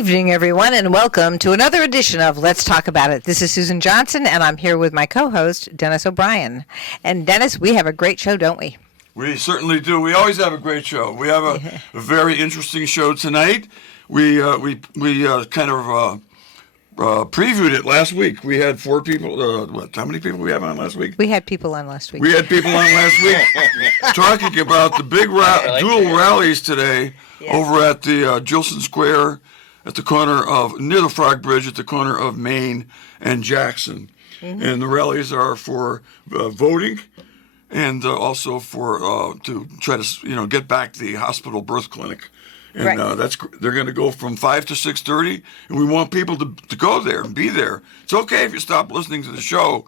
evening, everyone, and welcome to another edition of Let's Talk About It. This is Susan Johnson, and I'm here with my co-host, Dennis O'Brien. And Dennis, we have a great show, don't we? We certainly do. We always have a great show. We have a very interesting show tonight. We kind of previewed it last week. We had 4 people. How many people we have on last week? We had people on last week. We had people on last week talking about the big dual rallies today over at the Gilson Square at the corner of, near the Frog Bridge, at the corner of Main and Jackson. Mm-hmm. And the rallies are for voting and also for to try to get back the hospital birth clinic. And right. They're going to go from 5 to 6:30, and we want people to go there and be there. It's okay if you stop listening to the show.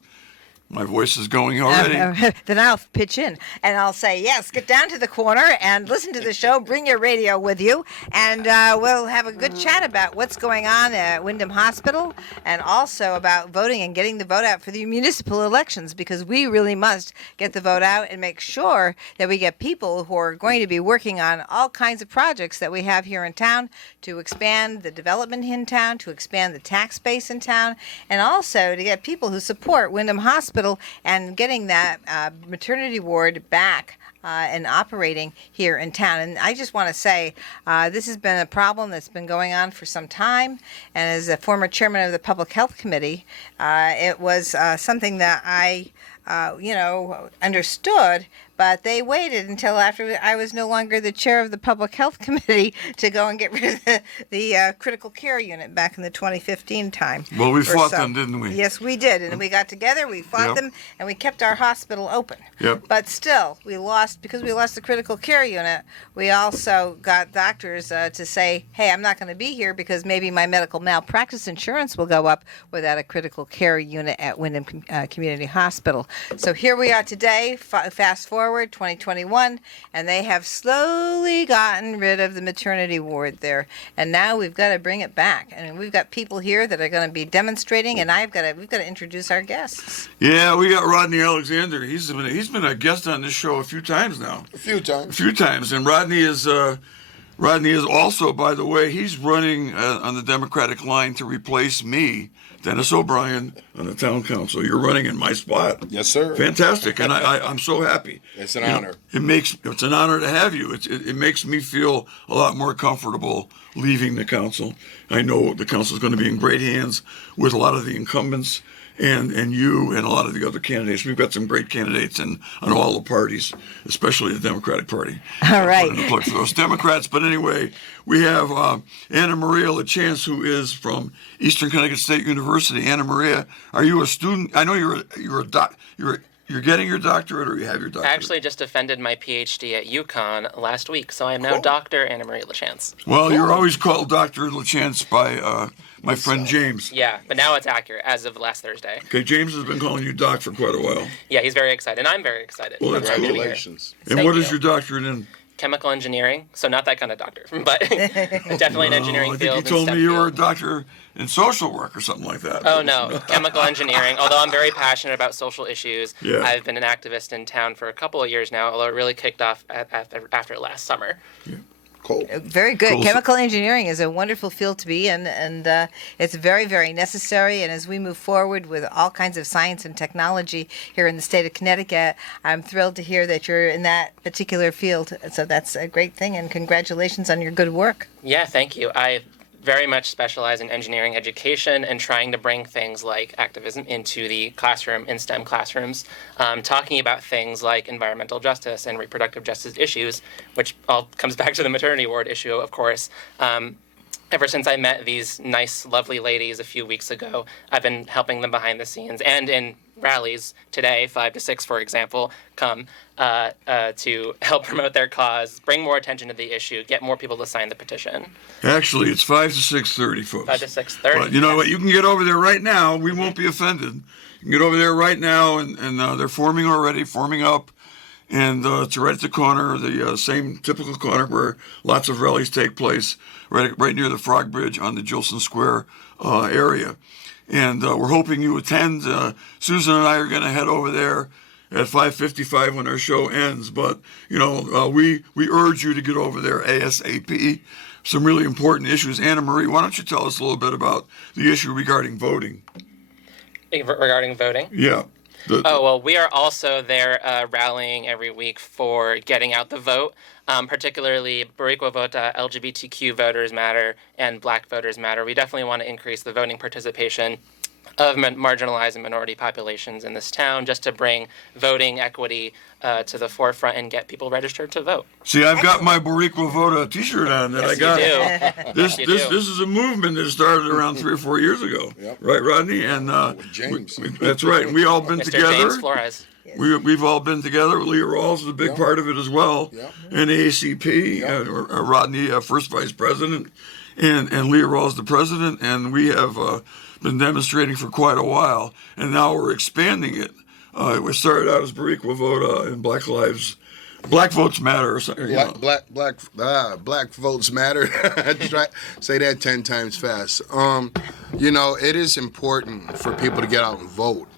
My voice is going already. Then I'll pitch in, and I'll say, yes, get down to the corner and listen to the show. Bring your radio with you, and we'll have a good chat about what's going on at Windham Hospital, and also about voting and getting the vote out for the municipal elections, because we really must get the vote out and make sure that we get people who are going to be working on all kinds of projects that we have here in town to expand the development in town, to expand the tax base in town, and also to get people who support Windham Hospital and getting that maternity ward back and operating here in town. And I just want to say this has been a problem that's been going on for some time. And as a former chairman of the Public Health Committee, it was something that I understood, but they waited until after I was no longer the chair of the Public Health Committee to go and get rid of the critical care unit back in the 2015 time. Well, we fought them, didn't we? Yes, we did. And we got together, we fought them, and we kept our hospital open. Yep. But still, because we lost the critical care unit, we also got doctors to say, hey, I'm not going to be here because maybe my medical malpractice insurance will go up without a critical care unit at Windham Community Hospital. So here we are today, fast forward 2021, and they have slowly gotten rid of the maternity ward there, and now we've got to bring it back. And we've got people here that are going to be demonstrating, and we've got to introduce our guests. Yeah, we got Rodney Alexander. He's been a guest on this show a few times now. A few times, and Rodney is also, by the way, he's running on the Democratic line to replace me, Dennis O'Brien, on the town council. You're running in my spot. Yes, sir. Fantastic, and I'm so happy. It's an honor. It's an honor to have you. It makes me feel a lot more comfortable leaving the council. I know the council is going to be in great hands with a lot of the incumbents and you and a lot of the other candidates. We've got some great candidates on all the parties, especially the Democratic Party. All right. I'm plug for those Democrats. But anyway, we have Anna Maria LaChance, who is from Eastern Connecticut State University. Anna Maria, are you a student? I know you're getting your doctorate, or you have your doctorate? I actually just defended my PhD at UConn last week, so I am now Dr. Anna Maria LaChance. Well, you're always called Dr. LaChance by my friend James. Yeah, but now it's accurate as of last Thursday. Okay, James has been calling you Doc for quite a while. Yeah, he's very excited, and I'm very excited. Well, that's congratulations. And what is your doctorate in? Chemical engineering, so not that kind of doctor, but definitely an engineering field. You told me you were a doctor in social work or something like that. Oh, no, chemical engineering. Although I'm very passionate about social issues. Yeah. I've been an activist in town for a couple of years now, although it really kicked off after last summer. Yeah. Cool. Very good. Cool. Chemical engineering is a wonderful field to be in, and it's very, very necessary. And as we move forward with all kinds of science and technology here in the state of Connecticut, I'm thrilled to hear that you're in that particular field. So that's a great thing, and congratulations on your good work. Yeah, thank you. I very much specialize in engineering education and trying to bring things like activism into the classroom, in STEM classrooms, talking about things like environmental justice and reproductive justice issues, which all comes back to the maternity ward issue, of course. Ever since I met these nice, lovely ladies a few weeks ago, I've been helping them behind the scenes and in rallies today, 5 to 6, for example, come to help promote their cause, bring more attention to the issue, get more people to sign the petition. Actually, it's 5 to 6:30, folks. 5 to 6:30. But you know what? You can get over there right now. We won't be offended. You can get over there right now, and they're forming up. And it's right at the corner, the same typical corner where lots of rallies take place, right near the Frog Bridge on the Gilson Square area. And we're hoping you attend. Susan and I are going to head over there at 5:55 when our show ends. But, we urge you to get over there ASAP. some really important issues. Anna Marie, why don't you tell us a little bit about the issue regarding voting? Regarding voting? Yeah. We are also there rallying every week for getting out the vote, particularly Boricua Vota, LGBTQ voters matter, and Black voters matter. We definitely want to increase the voting participation of marginalized and minority populations in this town, just to bring voting equity to the forefront and get people registered to vote. See, I've got my Boricua Vota T-shirt on that I got. Yes, you do. This is a movement that started around 3 or 4 years ago, right, Rodney? And James. that's right. And we all been Mr. together. James Flores. We've all been together. Leah Rawls is a big part of it as well. And AACP, Rodney, first vice president, and Leah Rawls, the president. And we have been demonstrating for quite a while, and now we're expanding it. We started out as Boricua Vota and Black Votes Matter. Or something, Black votes matter. Try say that 10 times fast. It is important for people to get out and vote.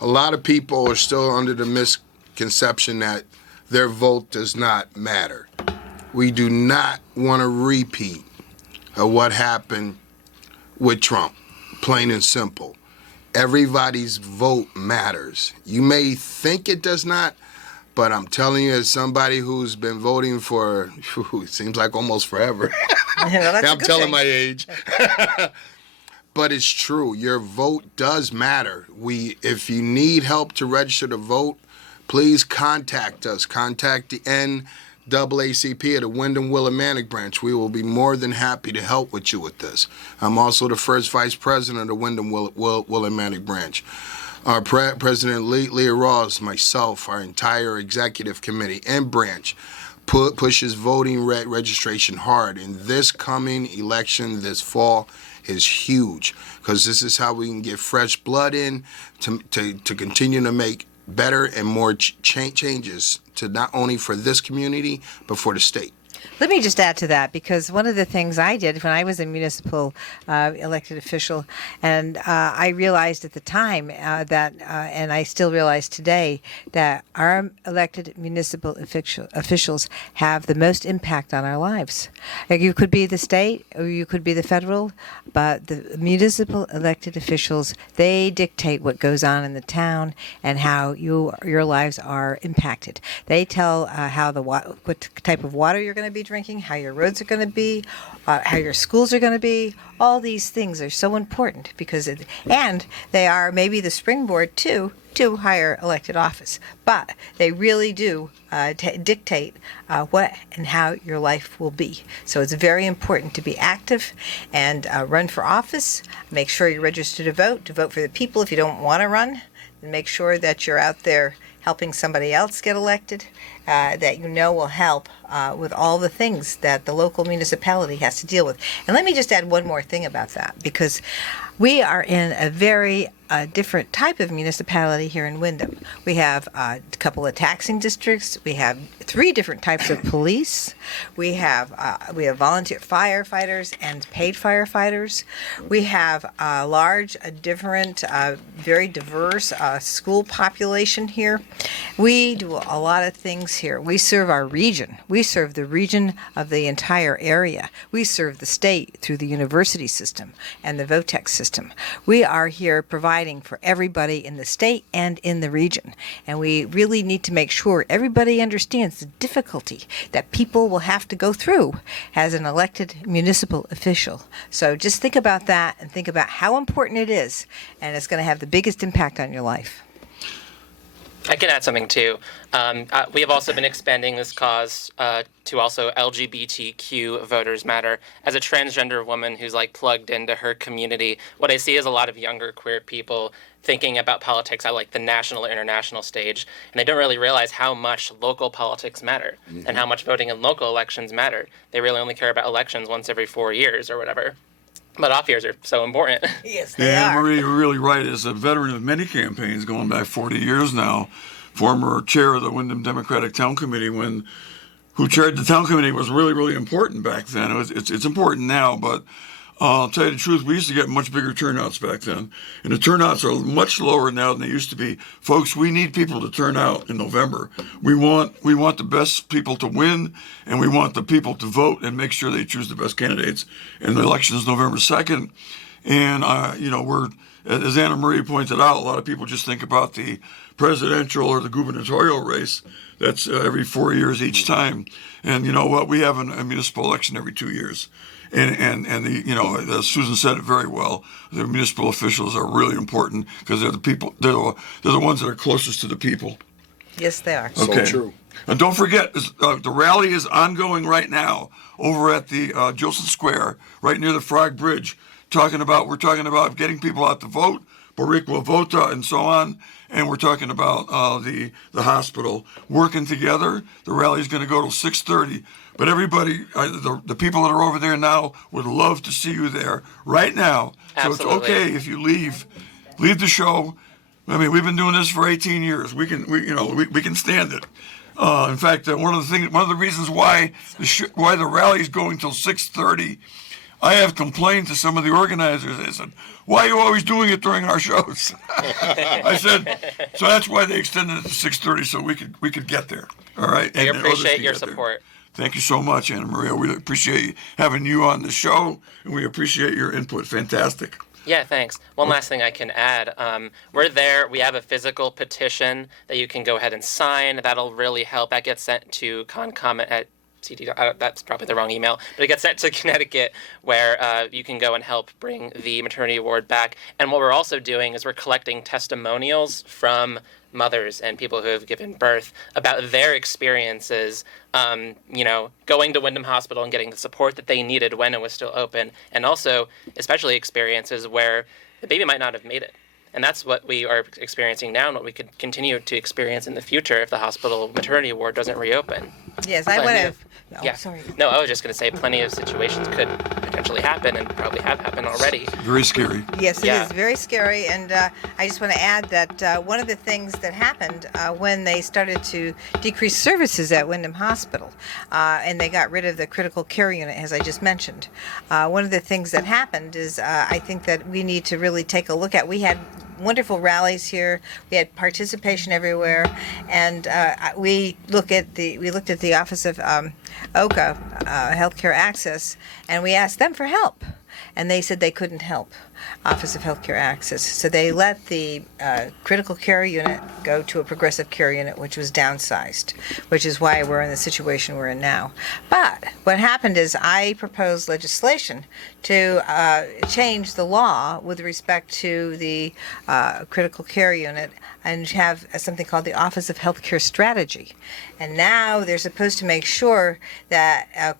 A lot of people are still under the misconception that their vote does not matter. We do not want a repeat of what happened with Trump, plain and simple. Everybody's vote matters. You may think it does not, but I'm telling you, as somebody who's been voting for, it seems like almost forever. I'm telling my age. But it's true. Your vote does matter. If you need help to register to vote, please contact us. Contact the NAACP at the Wyndham Willimantic branch. We will be more than happy to help with you with this. I'm also the first vice president of the Wyndham Willimantic branch. Our President Leah Rawls, myself, our entire executive committee and branch pushes voting registration hard. And this coming election this fall is huge, because this is how we can get fresh blood in to continue to make better and more changes to not only for this community, but for the state. Let me just add to that, because one of the things I did when I was a municipal elected official, and I realized at the time that, and I still realize today, that our elected municipal officials have the most impact on our lives. Like, you could be the state or you could be the federal, but the municipal elected officials, they dictate what goes on in the town and how your lives are impacted. They tell what type of water you're going to be drinking, how your roads are going to be, how your schools are going to be. All these things are so important because and they are maybe the springboard to higher elected office. But they really do dictate what and how your life will be. So it's very important to be active and run for office. Make sure you're registered to vote for the people. If you don't want to run, then make sure that you're out there helping somebody else get elected, that will help with all the things that the local municipality has to deal with. And let me just add one more thing about that, because we are in a very different type of municipality here in Wyndham. We have a couple of taxing districts. We have 3 different types of police. We have volunteer firefighters and paid firefighters. We have a large, different, very diverse school population here. We do a lot of things here. We serve our region. We serve the region of the entire area. We serve the state through the university system and the VOTEC system. We are here providing for everybody in the state and in the region. And we really need to make sure everybody understands the difficulty that people will have to go through as an elected municipal official. So just think about that and think about how important it is, and it's going to have the biggest impact on your life. I can add something too. We have also been expanding this cause to also LGBTQ voters matter. As a transgender woman who's plugged into her community, what I see is a lot of younger queer people thinking about politics at the national or international stage, and they don't really realize how much local politics matter and how much voting in local elections matter. They really only care about elections once every 4 years or whatever. But off years are so important. Yes, they are. Anna Marie, you're really right. As a veteran of many campaigns going back 40 years now, former chair of the Wyndham Democratic Town Committee, who chaired the town committee, was really, really important back then. It's important now, but I'll tell you the truth, we used to get much bigger turnouts back then. And the turnouts are much lower now than they used to be. Folks, we need people to turn out in November. We want the best people to win, and we want the people to vote and make sure they choose the best candidates. And the election is November 2nd. And, we're, as Anna Marie pointed out, a lot of people just think about the presidential or the gubernatorial race. That's every 4 years each time. And you know what? We have a municipal election every 2 years. And Susan said it very well. The municipal officials are really important because they're the people. They're the ones that are closest to the people. Yes, they are. Okay. So true. And don't forget, the rally is ongoing right now over at the Gilson Square, right near the Frog Bridge. We're talking about getting people out to vote, Boricua Vota, and so on. And we're talking about the hospital working together. The rally is going to go till 6:30. But everybody, the people that are over there now would love to see you there right now. Absolutely. So it's okay if you leave the show. I mean, we've been doing this for 18 years. We can stand it. In fact, one of the reasons why the rally is going till 6:30, I have complained to some of the organizers. They said, "Why are you always doing it during our shows?" I said, "So that's why they extended it to 6:30 so we could get there." All right. We And appreciate others your can get there. support. Thank you so much, Anna Maria. We appreciate having you on the show, and we appreciate your input. Fantastic. Yeah, thanks. One last thing I can add. We're there. We have a physical petition that you can go ahead and sign. That'll really help. That gets sent to concomment at CD. That's probably the wrong email, but it gets sent to Connecticut, where you can go and help bring the maternity award back. And what we're also doing is we're collecting testimonials from mothers and people who have given birth about their experiences, going to Windham Hospital and getting the support that they needed when it was still open, and also especially experiences where the baby might not have made it. And that's what we are experiencing now and what we could continue to experience in the future if the hospital maternity ward doesn't reopen. Yes, I would have. Oh, Yeah. sorry. No, I was just going to say plenty of situations could potentially happen and probably have happened already. Very scary. Yes, it Yeah. is very scary, and I just want to add that one of the things that happened when they started to decrease services at Windham Hospital, and they got rid of the critical care unit, as I just mentioned, one of the things that happened is I think that we need to really take a look at. We had wonderful rallies here. We had participation everywhere, and we looked at the Office of OCA, Healthcare Access, and we asked them for help, and they said they couldn't help. Office of Healthcare Access. So they let the critical care unit go to a progressive care unit, which was downsized, which is why we're in the situation we're in now. But what happened is I proposed legislation to change the law with respect to the critical care unit and have something called the Office of Healthcare Strategy. And now they're supposed to make sure that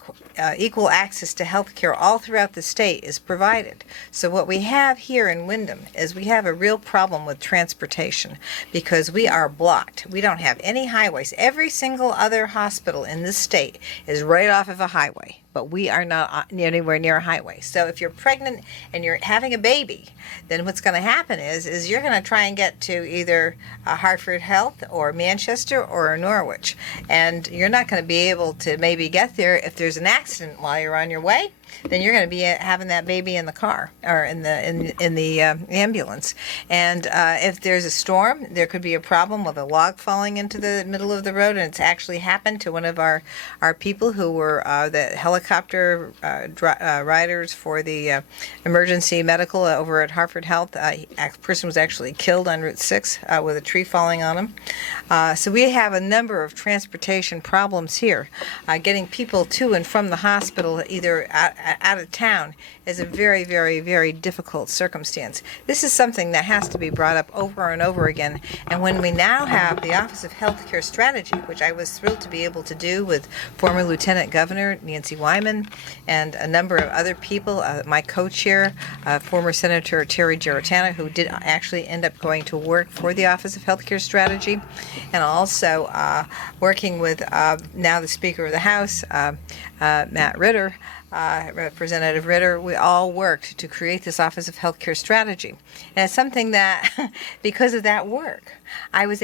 equal access to health care all throughout the state is provided. So what we have here in Windham is we have a real problem with transportation because we are blocked. We don't have any highways. Every single other hospital in this state is right off of a highway, but we are not anywhere near a highway. So if you're pregnant and you're having a baby, then what's going to happen is you're going to try and get to either Hartford Health or Manchester or Norwich, and you're not going to be able to maybe get there if there's an accident while you're on your way. Then you're going to be having that baby in the car or in the ambulance. And if there's a storm, there could be a problem with a log falling into the middle of the road. And it's actually happened to one of our people who were the helicopter riders for the emergency medical over at Hartford Health. A person was actually killed on Route 6 with a tree falling on him. So we have a number of transportation problems here. Getting people to and from the hospital, either out of town, is a very, very, very difficult circumstance. This is something that has to be brought up over and over again. And when we now have the Office of Healthcare Strategy, which I was thrilled to be able to do with former Lieutenant Governor Nancy Wyman and a number of other people, my co-chair, former Senator Terry Giarratana, who did actually end up going to work for the Office of Healthcare Strategy, and also working with now the Speaker of the House, Matt Ritter, Representative Ritter. We all worked to create this Office of Healthcare Strategy. And it's something that, because of that work, I was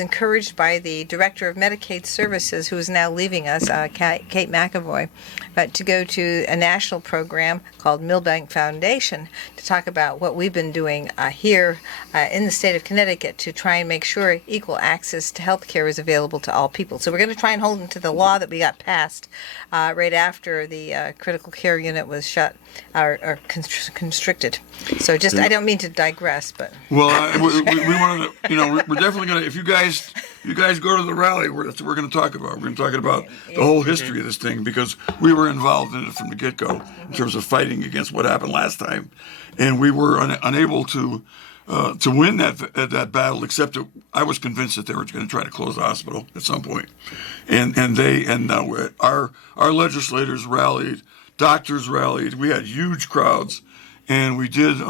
encouraged by the director of Medicaid Services, who is now leaving us, Kate McAvoy, but to go to a national program called Milbank Foundation to talk about what we've been doing here in the state of Connecticut to try and make sure equal access to health care is available to all people. So we're going to try and hold them to the law that we got passed right after the critical care unit was shut or constricted. So just, I don't mean to digress, but. Well, we wanted to, we're definitely going to, if you guys go to the rally, that's what we're going to talk about. We're going to talk about the whole history of this thing, because we were involved in it from the get-go in terms of fighting against what happened last time. And we were unable to win that battle, except that I was convinced that they were going to try to close the hospital at some point. And our legislators rallied, doctors rallied. We had huge crowds, and we did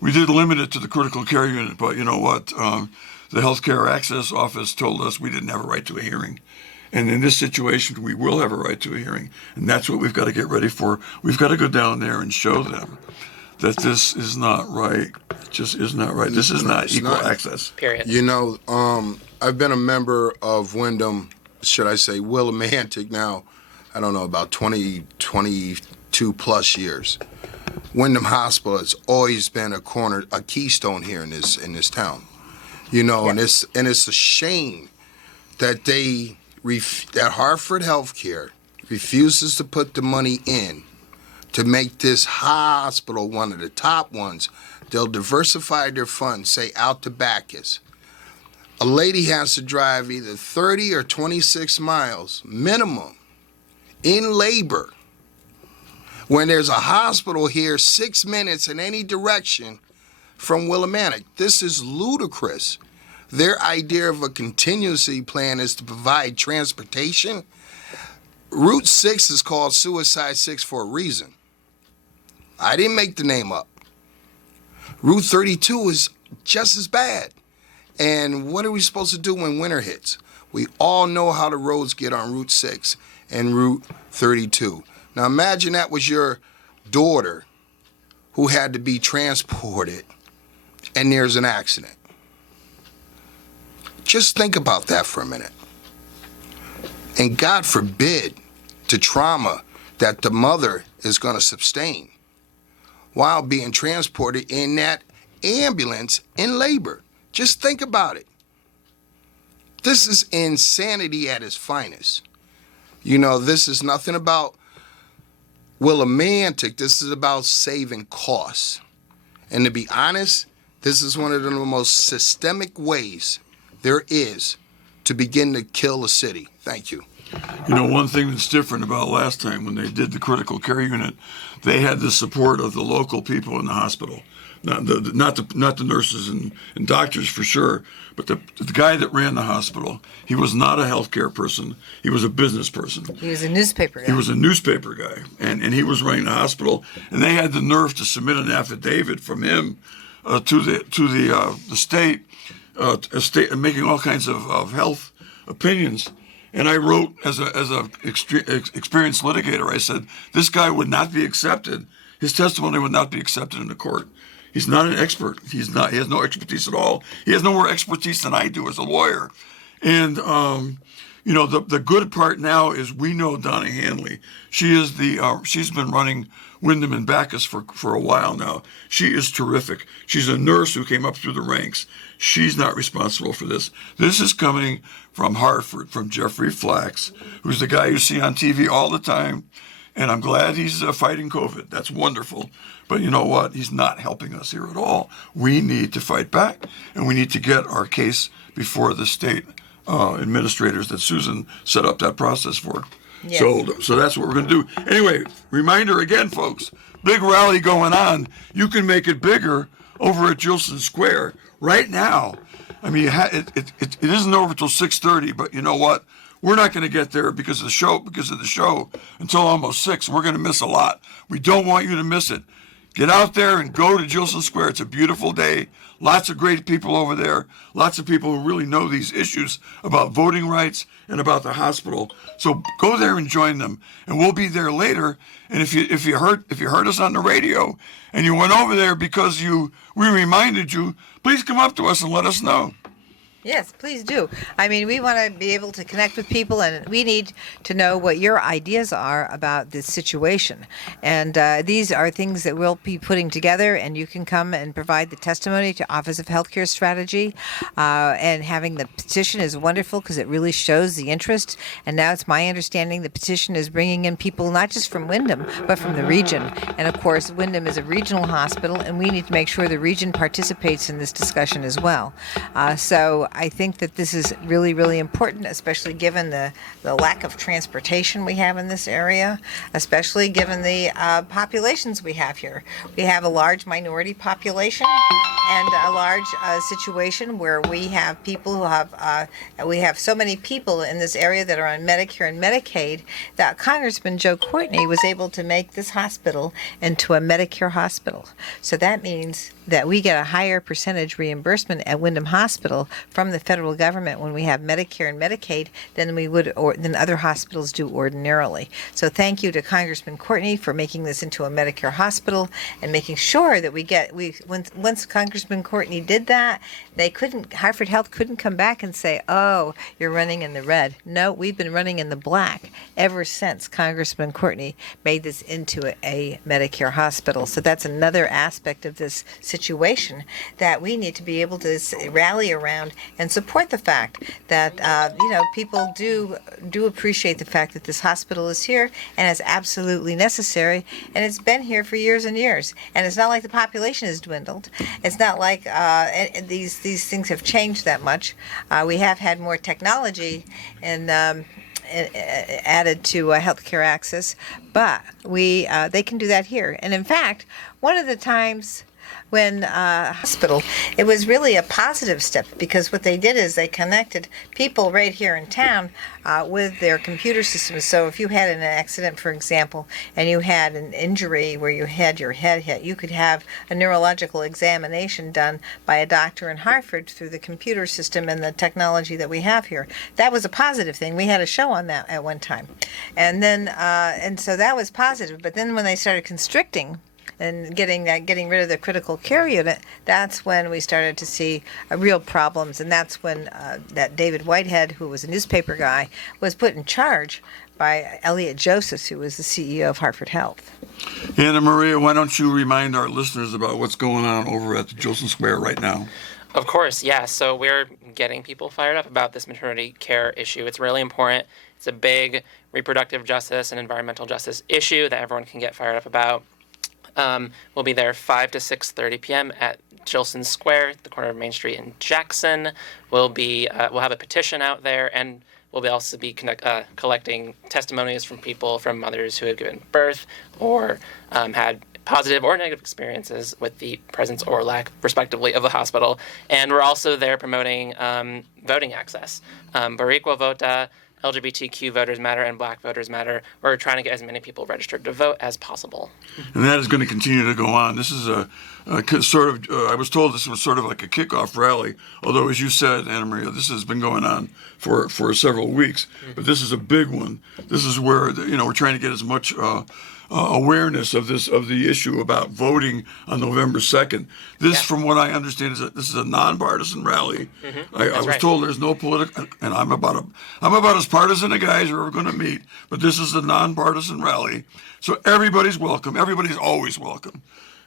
limit it to the critical care unit. But you know what? The Healthcare Access Office told us we didn't have a right to a hearing. And in this situation, we will have a right to a hearing. And that's what we've got to get ready for. We've got to go down there and show them that this is not right. It just is not right. This is not equal access. Period. I've been a member of Wyndham, should I say, Willimantic now, I don't know, about 22 plus years. Wyndham Hospital has always been a keystone here in this town. And it's a shame that that Hartford Healthcare refuses to put the money in to make this hospital one of the top ones. They'll diversify their funds, say out to Bacchus. A lady has to drive either 30 or 26 miles minimum in labor when there's a hospital here 6 minutes in any direction from Willimantic. This is ludicrous. Their idea of a contingency plan is to provide transportation. Route 6 is called Suicide 6 for a reason. I didn't make the name up. Route 32 is just as bad. And what are we supposed to do when winter hits? We all know how the roads get on Route 6 and Route 32. Now imagine that was your daughter who had to be transported and there's an accident. Just think about that for a minute. And God forbid the trauma that the mother is going to sustain while being transported in that ambulance in labor. Just think about it. This is insanity at its finest. This is nothing about Willimantic. This is about saving costs. And to be honest, this is one of the most systemic ways there is to begin to kill a city. Thank you. One thing that's different about last time when they did the critical care unit, they had the support of the local people in the hospital. Not the nurses and doctors for sure, but the guy that ran the hospital, he was not a healthcare person. He was a business person. He was a newspaper guy. He was a newspaper guy, and he was running the hospital, and they had the nerve to submit an affidavit from him to the state, making all kinds of health opinions. And I wrote as a experienced litigator, I said, this guy would not be accepted. His testimony would not be accepted in the court. He's not an expert. He has no expertise at all. He has no more expertise than I do as a lawyer. And, the good part now is we know Donna Hanley. She's been running Wyndham and Bacchus for a while now. She is terrific. She's a nurse who came up through the ranks. She's not responsible for this. This is coming from Hartford, from Jeffrey Flax, who's the guy you see on TV all the time. And I'm glad he's fighting COVID. That's wonderful. But you know what? He's not helping us here at all. We need to fight back, and we need to get our case before the state administrators that Susan set up that process for. Yes. So that's what we're going to do. Anyway, reminder again, folks, big rally going on. You can make it bigger over at Jillson Square right now. I mean, it isn't over till 6:30, but you know what? We're not going to get there because of the show until almost 6. We're going to miss a lot. We don't want you to miss it. Get out there and go to Gilson Square. It's a beautiful day. Lots of great people over there. Lots of people who really know these issues about voting rights and about the hospital. So go there and join them. And we'll be there later. And if you heard us on the radio and you went over there because we reminded you, please come up to us and let us know. Yes, please do. I mean, we want to be able to connect with people, and we need to know what your ideas are about this situation. And these are things that we'll be putting together, and you can come and provide the testimony to Office of Healthcare Strategy. And having the petition is wonderful because it really shows the interest. And now it's my understanding the petition is bringing in people not just from Windham, but from the region. And of course, Windham is a regional hospital, and we need to make sure the region participates in this discussion as well. So I think that this is really, really important, especially given the lack of transportation we have in this area, especially given the populations we have here. We have a large minority population and a large situation where we have people who have, we have so many people in this area that are on Medicare and Medicaid that Congressman Joe Courtney was able to make this hospital into a Medicare hospital. So that means that we get a higher percentage reimbursement at Windham Hospital from the federal government when we have Medicare and Medicaid than we would or than other hospitals do ordinarily. So thank you to Congressman Courtney for making this into a Medicare hospital and making sure that once Congressman Courtney did that, Hartford Health couldn't come back and say, oh, you're running in the red. No, we've been running in the black ever since Congressman Courtney made this into a Medicare hospital. So that's another aspect of this situation that we need to be able to rally around and support the fact that people do appreciate the fact that this hospital is here and is absolutely necessary, and it's been here for years and years. And it's not like the population has dwindled. It's not like these things have changed that much. We have had more technology and added to healthcare access, but they can do that here. And in fact, one of the times when hospital, it was really a positive step because what they did is they connected people right here in town with their computer systems. So if you had an accident, for example, and you had an injury where you had your head hit, you could have a neurological examination done by a doctor in Hartford through the computer system and the technology that we have here. That was a positive thing. We had a show on that at one time. And then, and so that was positive. But then when they started constricting and getting rid of the critical care unit, that's when we started to see real problems, and that's when that David Whitehead, who was a newspaper guy, was put in charge by Elliot Joseph, who was the CEO of Hartford Health. Anna Maria, why don't you remind our listeners about what's going on over at the Gilson Square right now? Of course, yeah. So we're getting people fired up about this maternity care issue. It's really important. It's a big reproductive justice and environmental justice issue that everyone can get fired up about. We'll be there 5 to 6:30 p.m. at Gilson Square, the corner of Main Street in Jackson. We'll have a petition out there, and we'll also be collecting testimonies from people, from mothers who have given birth or had positive or negative experiences with the presence or lack, respectively, of the hospital. And we're also there promoting voting access. Boricua Vota, LGBTQ voters matter, and Black voters matter. We're trying to get as many people registered to vote as possible. And that is going to continue to go on. This is a sort of, I was told this was sort of like a kickoff rally, although as you said, Anna Maria, this has been going on for several weeks, but this is a big one. This is where, we're trying to get as much awareness of the issue about voting on November 2nd. This, from what I understand, this is a nonpartisan rally. Mm-hmm. I was told there's no political, and I'm about as partisan a guy as you're ever going to meet. But this is a nonpartisan rally, so everybody's welcome. Everybody's always welcome.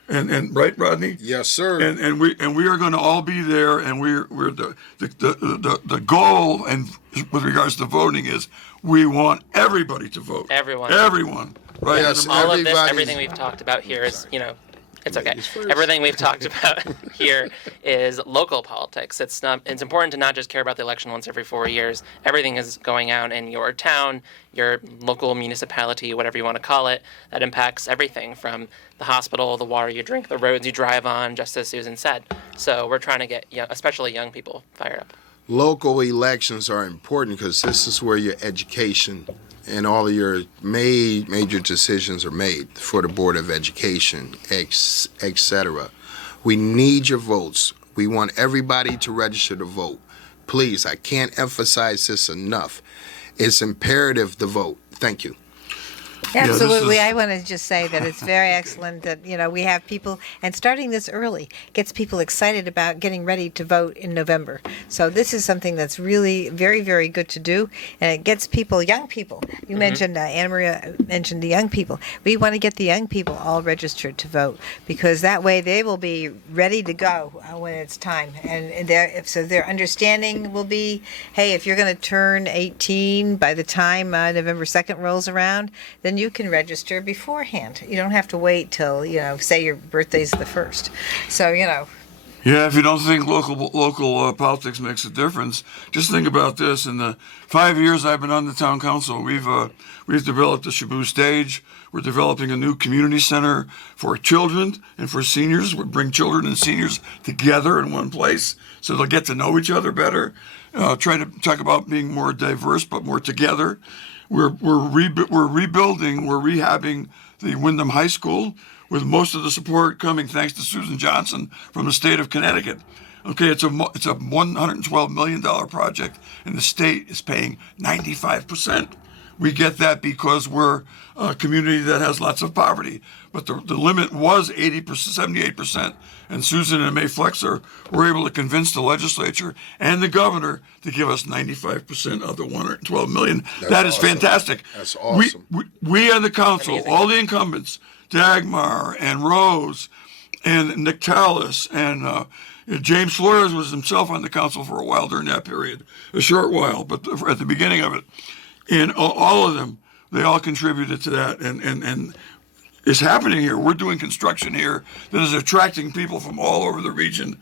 And right, Rodney? Yes, sir. And we are going to all be there. And we're the goal, and with regards to voting, is we want everybody to vote. Everyone. Right. Yes, all of this, everything we've talked about here is, it's okay. Everything we've talked about here is local politics. It's important to not just care about the election once every 4 years. Everything is going on in your town, your local municipality, whatever you want to call it, that impacts everything from the hospital, the water you drink, the roads you drive on, just as Susan said. So we're trying to get, especially young people, fired up. Local elections are important because this is where your education and all of your major decisions are made for the Board of Education, etc. We need your votes. We want everybody to register to vote. Please, I can't emphasize this enough. It's imperative to vote. Thank you. Absolutely. I want to just say that it's very excellent that, we have people, and starting this early gets people excited about getting ready to vote in November. So this is something that's really very, very good to do, and it gets people, young people. You mentioned, Anna Maria mentioned the young people. We want to get the young people all registered to vote, because that way they will be ready to go when it's time. And their understanding will be, hey, if you're going to turn 18 by the time November 2nd rolls around, then you can register beforehand. You don't have to wait till, say your birthday's the 1st. So, Yeah, if you don't think local politics makes a difference, just think about this. In the 5 years I've been on the town council, we've developed a Shaboo stage. We're developing a new community center for children and for seniors. We bring children and seniors together in one place so they'll get to know each other better. Try to talk about being more diverse but more together. We're rebuilding, we're rehabbing the Windham High School, with most of the support coming thanks to Susan Johnson from the state of Connecticut. Okay, it's a $112 million project, and the state is paying 95%. We get that because we're a community that has lots of poverty. But the limit was 80%, 78%. And Susan and May Flexer were able to convince the legislature and the governor to give us 95% of the $112 million. That is awesome. Fantastic. That's awesome. We on the council, all the incumbents, Dagmar and Rose and Nick Tallis and James Flores was himself on the council for a while during that period, a short while, but at the beginning of it. And all of them, they all contributed to that. And it's happening here. We're doing construction here that is attracting people from all over the region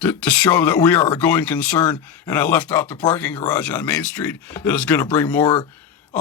to show that we are a going concern. And I left out the parking garage on Main Street that is going to bring more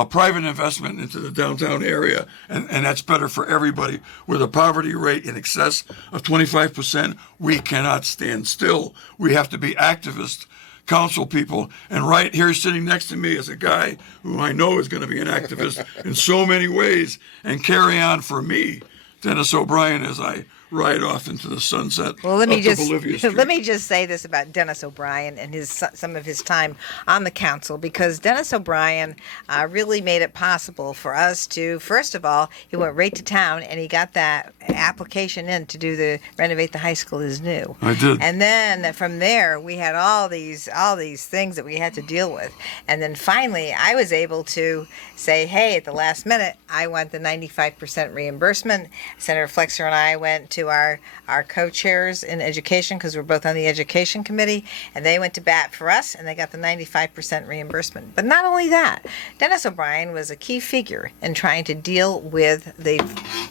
private investment into the downtown area. And that's better for everybody. With a poverty rate in excess of 25%, we cannot stand still. We have to be activists, council people. And right here sitting next to me is a guy who I know is going to be an activist in so many ways and carry on for me, Dennis O'Brien, as I ride off into the sunset. Well, let me just say this about Dennis O'Brien and some of his time on the council, because Dennis O'Brien really made it possible for us to, first of all, he went right to town and he got that application in to do renovate the high school as new. I did. And then from there we had all these things that we had to deal with, and then finally I was able to say, hey, at the last minute, I want the 95% reimbursement. Senator Flexer and I went to our co-chairs in education, because we're both on the education committee, and they went to bat for us, and they got the 95% reimbursement. But not only that, Dennis O'Brien was a key figure in trying to deal with the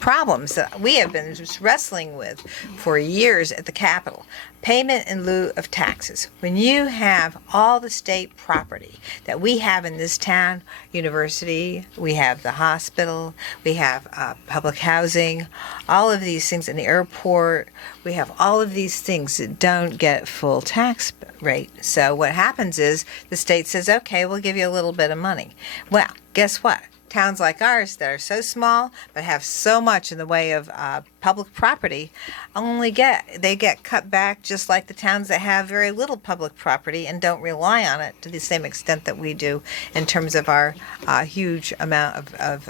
problems that we have been wrestling with for years at the Capitol. Payment in lieu of taxes. When you have all the state property that we have in this town, university, we have the hospital, we have public housing, all of these things in the airport, we have all of these things that don't get full tax rate. So what happens is the state says, okay, we'll give you a little bit of money. Well, guess what? Towns like ours that are so small but have so much in the way of public property they get cut back, just like the towns that have very little public property and don't rely on it to the same extent that we do in terms of our huge amount of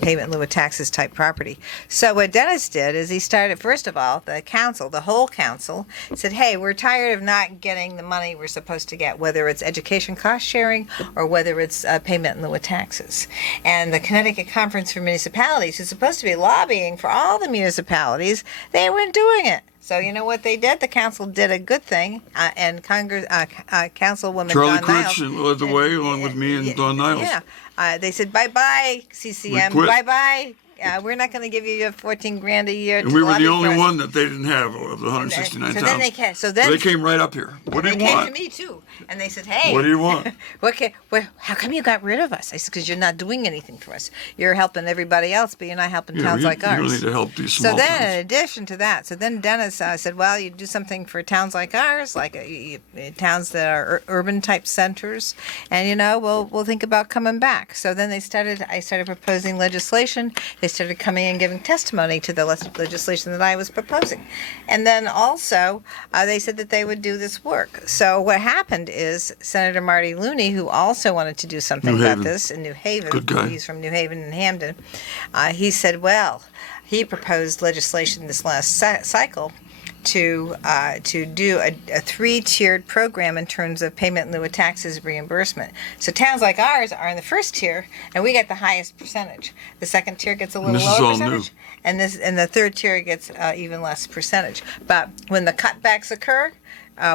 payment in lieu of taxes type property. So what Dennis did is he started, first of all, the whole council said, hey, we're tired of not getting the money we're supposed to get, whether it's education cost sharing or whether it's payment in lieu of taxes. And the Connecticut Conference for Municipalities, who's supposed to be lobbying for all the municipalities, they weren't doing it. So you know what they did? The council did a good thing, and Councilwoman Charlie Dawn Niles Critch led the way, along with me and Dawn Niles. Yeah, they said bye-bye CCM, quit. bye-bye we're not going to give you $14,000 a year. And to we were lobby the for only us." one that they didn't have of the 169,000. So then they came. So then they came right up here. What do they you came want? to me too, and they said, "Hey, What do you want? how come you got rid of us?" I said, "Because you're not doing anything for us. You're helping everybody else, but you're not helping towns like you ours." don't need to help these small So then, towns. in addition to that, then Dennis said, "Well, you do something for towns like ours, like towns that are urban type centers, and we'll think about coming back." So then I started proposing legislation. They started coming and giving testimony to the legislation that I was proposing, and then also they said that they would do this work. So what happened is Senator Marty Looney, who also wanted to do something New about Haven. this in New Haven, Good guy. he's from New Haven and Hamden, he said, well, he proposed legislation this last cycle to do a 3-tiered program in terms of payment in lieu of taxes reimbursement. So towns like ours are in the first tier, and we get the highest percentage. The second tier gets a little this is lower all percentage, and the third tier gets even less percentage. But when the cutbacks occur,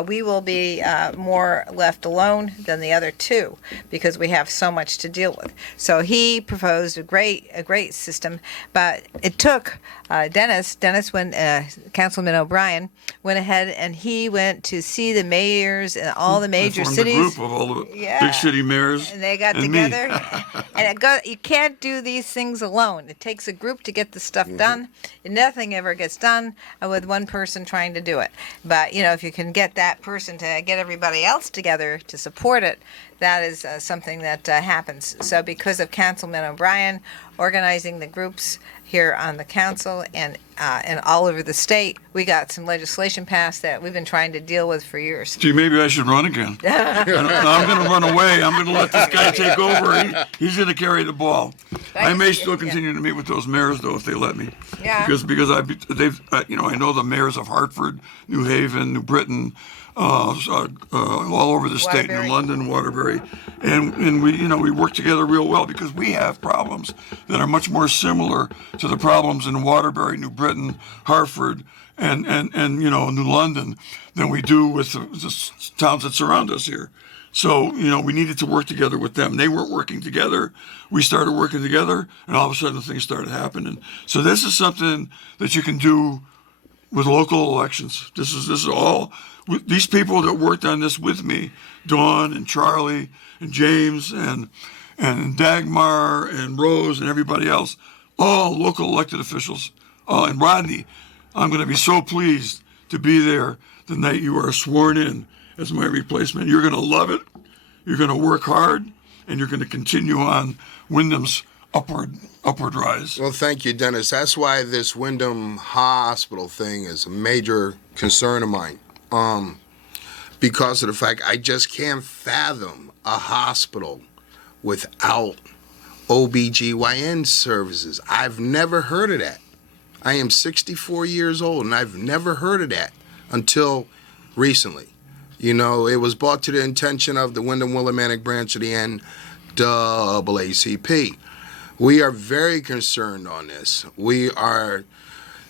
we will be more left alone than the other two because we have so much to deal with. So he proposed a great system, but it took Dennis when Councilman O'Brien went ahead and he went to see the mayors and all the major I formed cities. a group of all the big city mayors. And they got me. together, and you can't do these things alone. It takes a group to get the stuff done. Nothing ever gets done with one person trying to do it. But if you can get that person to get everybody else together to support it, that is something that happens. So because of Councilman O'Brien organizing the groups here on the council and all over the state, we got some legislation passed that we've been trying to deal with for years. Gee, maybe I should run again. No, I'm going to run away. I'm going to let this guy take over. He's going to carry the ball. I may still continue to meet with those mayors, though, if they let me. Yeah. Because I know the mayors of Hartford, New Haven, New Britain, all over the state, Waterbury. New London, Waterbury, and we work together real well because we have problems that are much more similar to the problems in Waterbury, New Britain, Hartford, and New London than we do with the towns that surround us here. So we needed to work together with them. They weren't working together. We started working together, and all of a sudden things started happening. So this is something that you can do with local elections. This is all. These people that worked on this with me, Dawn and Charlie and James and Dagmar and Rose and everybody else, all local elected officials, and Rodney, I'm going to be so pleased to be there the night you are sworn in as my replacement. You're going to love it. You're going to work hard, and you're going to continue on Wyndham's upward rise. Well, thank you, Dennis. That's why this Wyndham Hospital thing is a major concern of mine. Because of the fact I just can't fathom a hospital without OBGYN services. I've never heard of that. I am 64 years old, and I've never heard of that until recently. It was brought to the attention of the Wyndham Willimantic branch of the NAACP. We are very concerned on this. We are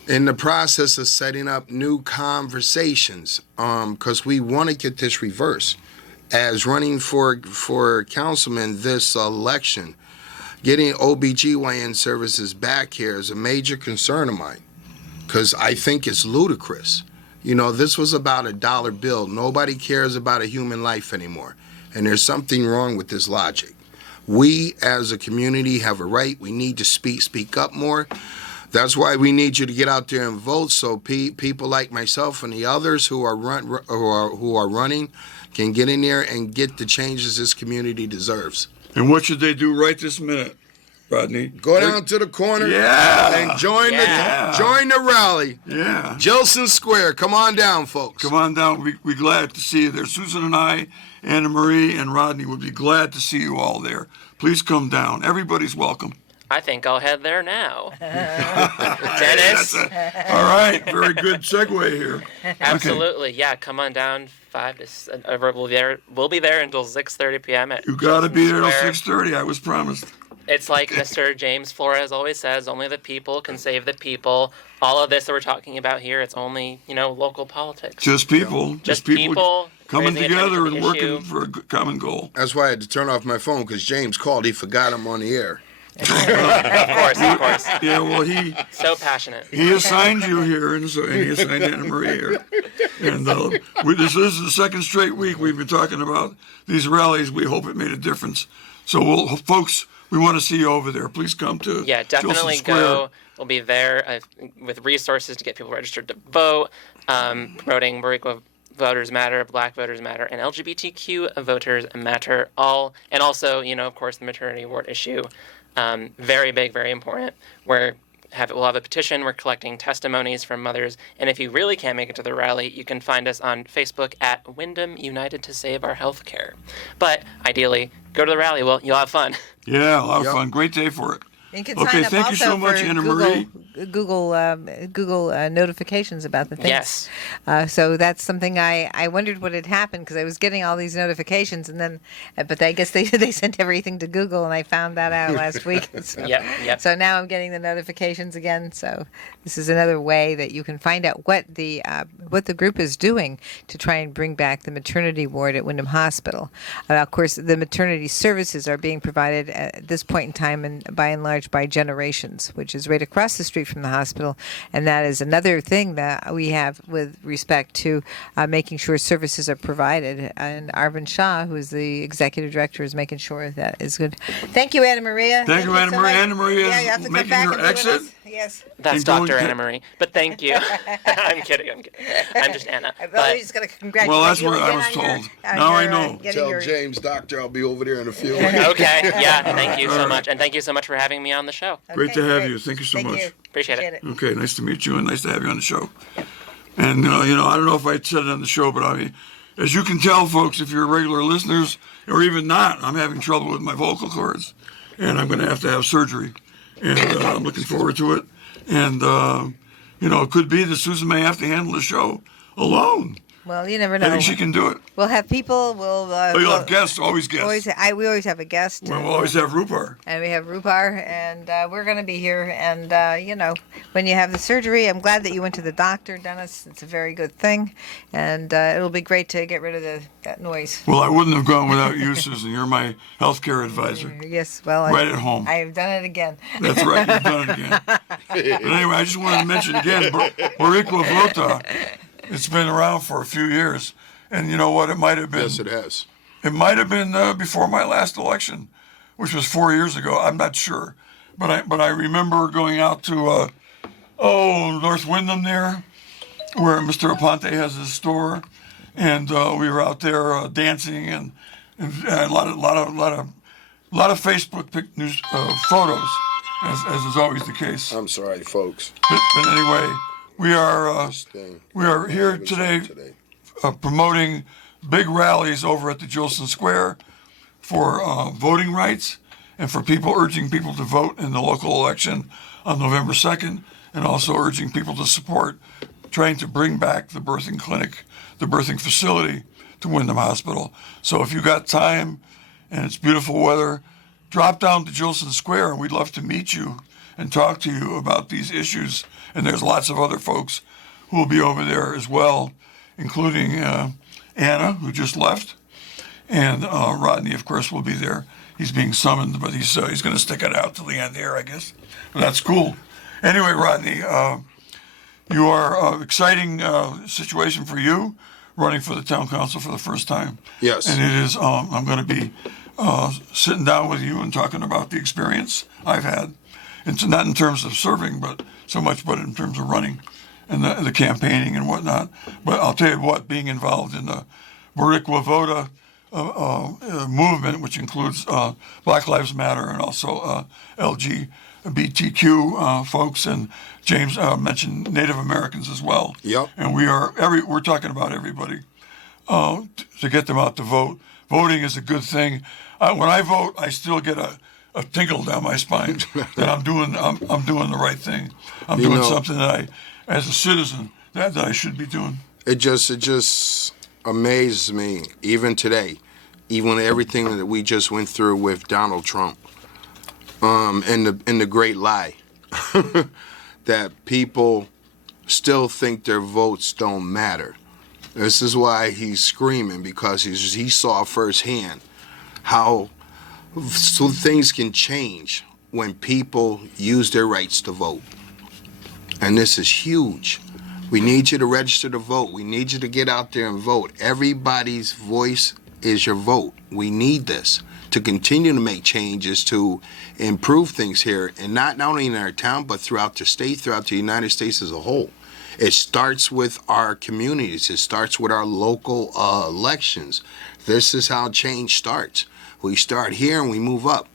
in the process of setting up new conversations because we want to get this reversed. As running for councilman this election, getting OBGYN services back here is a major concern of mine because I think it's ludicrous. This was about a dollar bill. Nobody cares about a human life anymore. And there's something wrong with this logic. We as a community have a right. We need to speak up more. That's why we need you to get out there and vote, so people like myself and the others who are running can get in there and get the changes this community deserves. And what should they do right this minute, Rodney? Go down to the corner and join the rally. Yeah. Jilson Square. Come on down, folks. Come on down. We're glad to see you there. Susan and I, Anna Marie and Rodney would be glad to see you all there. Please come down. Everybody's welcome. I think I'll head there now. Dennis? All right, very good segue here. Absolutely, yeah. Come on down. 5 to we'll be there until 6:30 p.m. at You got to be there till Square. 6:30. I was promised. It's like Mr. James Flores always says, only the people can save the people. All of this that we're talking about here, it's only, local politics. Just people. Just people coming raising attention together to and the working issue. for a common goal. That's why I had to turn off my phone because James called. He forgot I'm on the air. Of course. Yeah, well, he So passionate. assigned you here, and he assigned Anna Marie here. And this is the second straight week we've been talking about these rallies. We hope it made a difference. So, folks, we want to see you over there. Please come to Yeah, definitely Jillson Square. go. We'll be there with resources to get people registered to vote, promoting Boricua Voters Matter, Black Voters Matter, and LGBTQ Voters Matter. And also, of course, the maternity ward issue. Very big, very important. We'll have a petition. We're collecting testimonies from mothers. And if you really can't make it to the rally, you can find us on Facebook at Wyndham United to Save Our Healthcare. But ideally, go to the rally. Well, you'll have fun. Yeah, a lot of fun. Great day for it. You can Okay, sign up thank you also so much, for Anna Marie. Google notifications about the things. Yes. So that's something I wondered what had happened because I was getting all these notifications and then, but I guess they sent everything to Google and I found that out last week. So, Yep. So now I'm getting the notifications again. So this is another way that you can find out what the group is doing to try and bring back the maternity ward at Wyndham Hospital. Of course, the maternity services are being provided at this point in time and by and large by Generations, which is right across the street from the hospital, and that is another thing that we have with respect to making sure services are provided. And Arvind Shah, who is the executive director, is making sure that is good. Thank you, Anna Maria. Thank you, Anna so Maria. much. Anna Maria Yeah, is you have to come making back her and be with exit. us. Yes. That's And going Dr. to- Anna Marie. But thank you. I'm kidding. I'm just Anna. I'm But always going to congratulate Well, that's you what I again was on your- told. on Now I your, know. getting Tell your- James, doctor, I'll be over there in a few. okay. Yeah. Thank you so much. And thank you so much for having me on the show. Great Okay, to have great. you. Thank you so much. Appreciate it. Okay, nice to meet you and nice to have you on the show. And, I don't know if I said it on the show, but I mean, as you can tell, folks, if you're regular listeners or even not, I'm having trouble with my vocal cords and I'm going to have surgery. And I'm looking forward to it. And, it could be that Susan may have to handle the show alone. Well, you never I know. think she can do it. We'll have people. We'll. You'll have guests, always guests. We always have a guest. We'll always have Rupar. And we have Rupar, and we're going to be here. And, when you have the surgery, I'm glad that you went to the doctor, Dennis. It's a very good thing. And it'll be great to get rid of that noise. Well, I wouldn't have gone without you, Susan. You're my healthcare advisor. Yes, well. Right at home. I've done it again. That's right, you've done it again. But anyway, I just wanted to mention again, Boricua Vota, it's been around for a few years. And you know what? It might have been. Yes, it has. It might have been before my last election, which was 4 years ago. I'm not sure. But I remember going out to, North Wyndham there, where Mr. Aponte has his store. And we were out there dancing and a lot of Facebook photos, as is always the case. I'm sorry, folks. But anyway, we are here today promoting big rallies over at the Jillson Square for voting rights and for urging people to vote in the local election on November 2nd, and also urging people to support trying to bring back the birthing clinic, the birthing facility to Wyndham Hospital. So if you got time and it's beautiful weather, drop down to Jillson Square and we'd love to meet you and talk to you about these issues. And there's lots of other folks who will be over there as well, including Anna, who just left, and Rodney, of course, will be there. He's being summoned, but he's going to stick it out till the end here, I guess. But that's cool. Anyway, Rodney, you are exciting situation for you, running for the town council for the first time. Yes. And it is. I'm going to be sitting down with you and talking about the experience I've had. It's not in terms of serving, but in terms of running and the campaigning and whatnot. But I'll tell you what, being involved in the Boricua Vota movement, which includes Black Lives Matter and also LGBTQ folks, and James mentioned Native Americans as well. Yep. And we're talking about everybody to get them out to vote. Voting is a good thing. When I vote, I still get a tinkle down my spine that I'm doing the right thing. I'm doing something that I, as a citizen, that I should be doing. It just amazes me, even today, even everything that we just went through with Donald Trump, and the great lie, that people still think their votes don't matter. This is why he's screaming, because he saw firsthand how things can change when people use their rights to vote. And this is huge. We need you to register to vote. We need you to get out there and vote. Everybody's voice is your vote. We need this to continue to make changes to improve things here, and not only in our town, but throughout the state, throughout the United States as a whole. It starts with our communities. It starts with our local elections. This is how change starts. We start here and we move up.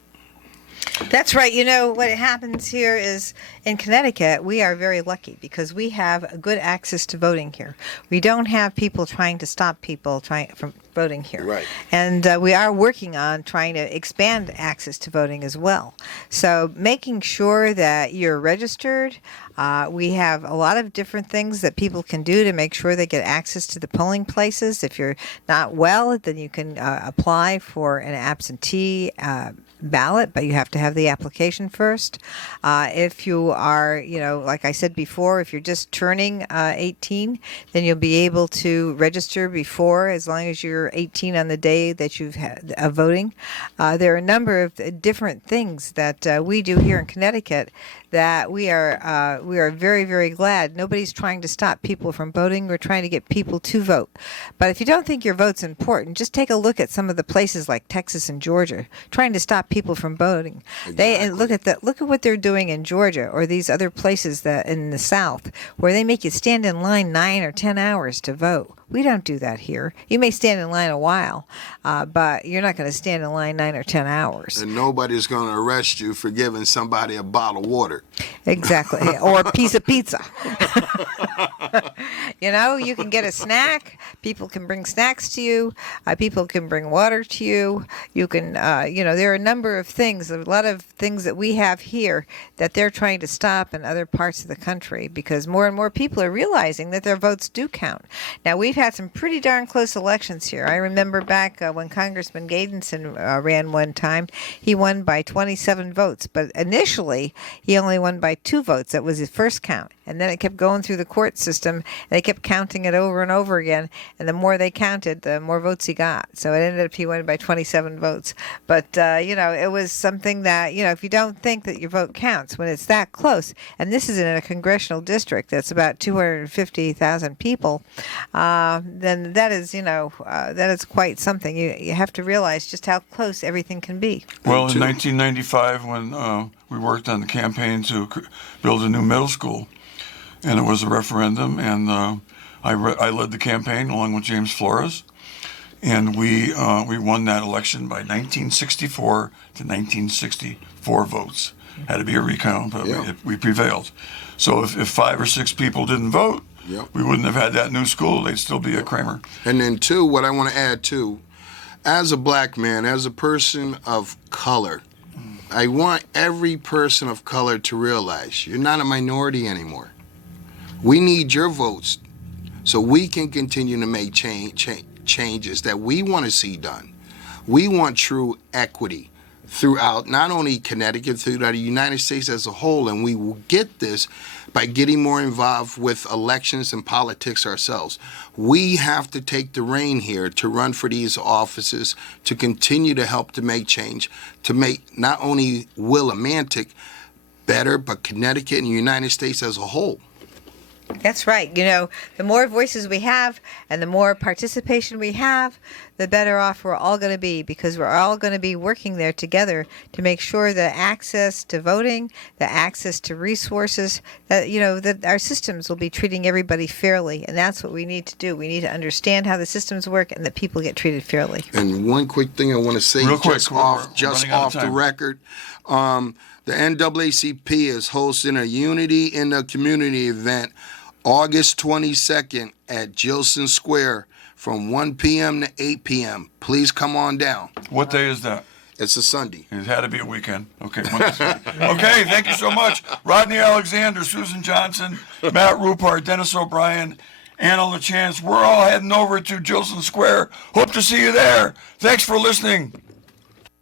That's right. You know, what happens here is in Connecticut, we are very lucky because we have good access to voting here. We don't have people trying to stop people from voting here. Right. And we are working on trying to expand access to voting as well. So making sure that you're registered. We have a lot of different things that people can do to make sure they get access to the polling places. If you're not well, then you can apply for an absentee ballot, but you have to have the application first. If you are, you know, like I said before, if you're just turning 18, then you'll be able to register before, as long as you're 18 on the day that you've had voting. There are a number of different things that we do here in Connecticut that we are very, very glad. Nobody's trying to stop people from voting. We're trying to get people to vote. But if you don't think your vote's important, just take a look at some of the places like Texas and Georgia, trying to stop people from voting. And look at what they're doing in Georgia or these other places that in the South where they make you stand in line 9 or 10 hours to vote. We don't do that here. You may stand in line a while, but you're not going to stand in line 9 or 10 hours. And nobody's going to arrest you for giving somebody a bottle of water. Exactly. Or a piece of pizza. You know, you can get a snack. People can bring snacks to you. People can bring water to you. You can, you know, there are a number of things, a lot of things that we have here that they're trying to stop in other parts of the country because more and more people are realizing that their votes do count. Now, we've had some pretty darn close elections here. I remember back when Congressman Gadenson ran one time, he won by 27 votes. But initially, he only won by 2 votes. That was his first count. And then it kept going through the court system, and they kept counting it over and over again. And the more they counted, the more votes he got. So it ended up he won by 27 votes. But, you know, it was something that, you know, if you don't think that your vote counts when it's that close, and this is in a congressional district that's about 250,000 people, then that is, you know, that is quite something. You have to realize just how close everything can be. Well, in 1995, when we worked on the campaign to build a new middle school, and it was a referendum, and I led the campaign along with James Flores, and we won that election by 1964 to 1964 votes. Had to be a recount, but we prevailed. So if 5 or 6 people didn't vote, we wouldn't have had that new school. They'd still be at Kramer. And then, too, what I want to add, too, as a black man, as a person of color, I want every person of color to realize you're not a minority anymore. We need your votes so we can continue to make changes that we want to see done. We want true equity throughout not only Connecticut, throughout the United States as a whole, and we will get this by getting more involved with elections and politics ourselves. We have to take the reign here to run for these offices, to continue to help to make change, to make not only Willimantic better, but Connecticut and the United States as a whole. That's right. You know, the more voices we have and the more participation we have, the better off we're all going to be because we're all going to be working there together to make sure that access to voting, the access to resources, that, you know, that our systems will be treating everybody fairly. And that's what we need to do. We need to understand how the systems work and that people get treated fairly. And one quick thing I want to say, real quick, just off the record, the NAACP is hosting a Unity in the Community event August 22nd at Jilson Square from 1 p.m. to 8 p.m. Please come on down. What day is that? It's a Sunday. It had to be a weekend. Okay. Okay, thank you so much. Rodney Alexander, Susan Johnson, Matt Rupart, Dennis O'Brien, Anna LaChance. We're all heading over to Jilson Square. Hope to see you there. Thanks for listening.